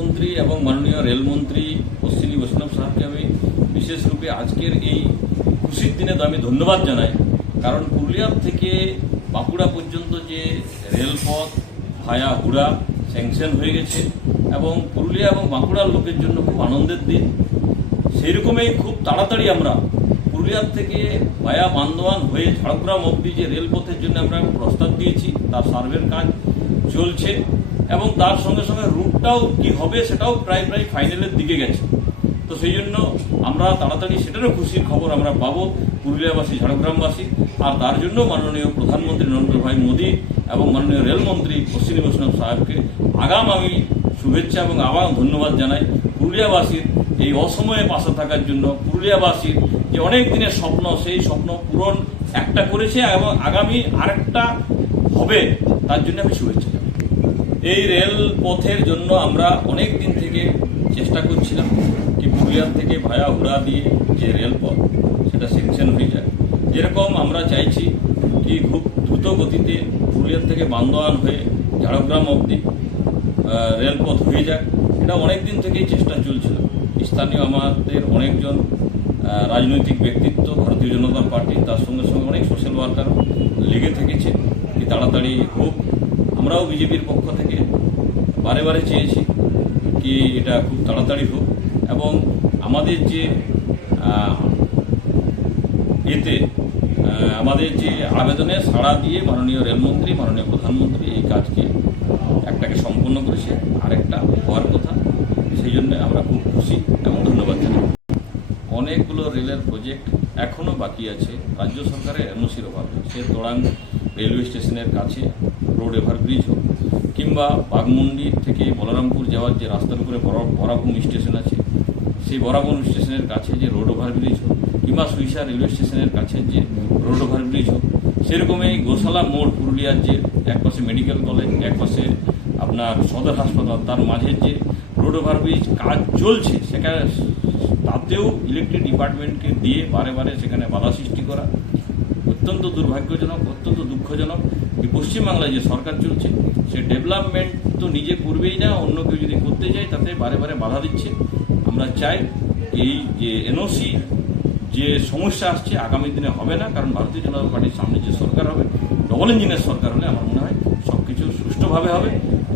প্রধানমন্ত্রী এবং মাননীয় রেলমন্ত্রী অশ্বিনী বৈষ্ণব সাহেবকে আমি বিশেষ রূপে আজকের এই খুশির দিনে আমি ধন্যবাদ জানাই। কারণ পুরুলিয়ার থেকে বাঁকুড়া পর্যন্ত যে রেলপথ ভায়া হুড়া স্যাংশন হয়ে গেছে এবং পুরুলিয়া এবং বাঁকুড়ার লোকের জন্য খুব আনন্দের দিন। সেই রকমই খুব তাড়াতাড়ি আমরা পুরুলিয়ার থেকে ভায়া বান্দোয়ান হয়ে ঝাড়গ্রাম অবধি যে রেলপথের জন্য আমরা প্রস্তাব দিয়েছি, তার সার্ভের কাজ চলছে এবং তার সঙ্গে সঙ্গে রুটটাও কি হবে সেটাও প্রায় ফাইনালের দিকে গেছে। তো সেই জন্য আমরা তাড়াতাড়ি সেটারও খুশির খবর আমরা পাবো পুরুলিয়াবাসী, ঝাড়গ্রামবাসী। আর তার জন্য মাননীয় প্রধানমন্ত্রী নরেন্দ্র ভাই মোদী এবং মাননীয় রেলমন্ত্রী অশ্বিনী বৈষ্ণব সাহেবকে আগাম আমি শুভেচ্ছা এবং আবার ধন্যবাদ জানাই। পুরুলিয়াবাসীর এই অসময়ে পাশে থাকার জন্য, পুরুলিয়াবাসীর যে অনেক দিনের স্বপ্ন, সেই স্বপ্ন পূরণ একটা করেছে এবং আগামী আরেকটা হবে, তার জন্য আমি শুভেচ্ছা জানাই। এই রেল পথের জন্য আমরা অনেক দিন থেকে চেষ্টা করছিলাম কি পুরুলিয়ার থেকে ভায়া হুড়া দিয়ে যে রেলপথ সেটা সেকশন হয়ে যায়। যেরকম আমরা চাইছি কি খুব দ্রুত গতিতে পুরুলিয়ার থেকে বান্দোয়ান হয়ে ঝাড়গ্রাম অবধি রেলপথ হয়ে যায়। এটা অনেক দিন থেকেই চেষ্টা চলছিল। স্থানীয় আমাদের অনেকজন রাজনৈতিক ব্যক্তিত্ব, ভারতীয় জনতা পার্টি, তার সঙ্গে সঙ্গে অনেক সোশ্যাল ওয়ার্কারও লেগে থেকেছে কি তাড়াতাড়ি হোক। আমরাও বিজেপির পক্ষ থেকে বারে চেয়েছি কি এটা খুব তাড়াতাড়ি হোক এবং আমাদের যে আমাদের যে আবেদনে সাড়া দিয়ে মাননীয় রেলমন্ত্রী, মাননীয় প্রধানমন্ত্রী এই কাজকে একটাকে সম্পন্ন করেছে, আরেকটা হওয়ার কথা। সেই জন্য আমরা খুব খুশি এবং ধন্যবাদ জানাই। অনেকগুলো রেলের প্রজেক্ট এখনও বাকি আছে রাজ্য সরকারের এনওসির অভাবে। সে তোড়াং রেলওয়ে স্টেশনের কাছে রোড ওভারব্রিজ হোক, কিংবা বাঘমুন্ডি থেকে বলরামপুর যাওয়ার যে রাস্তার উপরে বরাভূম স্টেশন আছে, সেই বরাভূম স্টেশনের কাছে যে রোড ওভারব্রিজ হোক, কিংবা সুইসা রেলওয়ে স্টেশনের কাছে যে রোড ওভারব্রিজ হোক। সেরকমই গোশালা মোড়, পুরুলিয়ার যে একপাশে মেডিকেল কলেজ, একপাশে আপনার সদর হাসপাতাল, তার মাঝে যে রোড ওভারব্রিজ কাজ চলছে, সেখানে তাতেও ইলেকট্রিক ডিপার্টমেন্টকে দিয়ে বারে সেখানে বাধা সৃষ্টি করা অত্যন্ত দুর্ভাগ্যজনক, অত্যন্ত দুঃখজনক। এই পশ্চিমবাংলায় যে সরকার চলছে সে ডেভেলপমেন্ট তো নিজে করবেই না, অন্য কেউ যদি করতে যায় তাতে বারে বাধা দিচ্ছে। আমরা চাই এই যে এনওসি যে সমস্যা আসছে আগামী দিনে হবে না, কারণ ভারতীয় জনতা পার্টির সামনে যে সরকার হবে, ডবল ইঞ্জিনের সরকার হলে আমার মনে হয় সব কিছু সুষ্ঠুভাবে হবে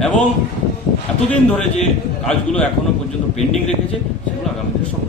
এবং এতদিন ধরে যে কাজগুলো এখনো পর্যন্ত পেন্ডিং রেখেছে সেগুলো আগামী দিনে সব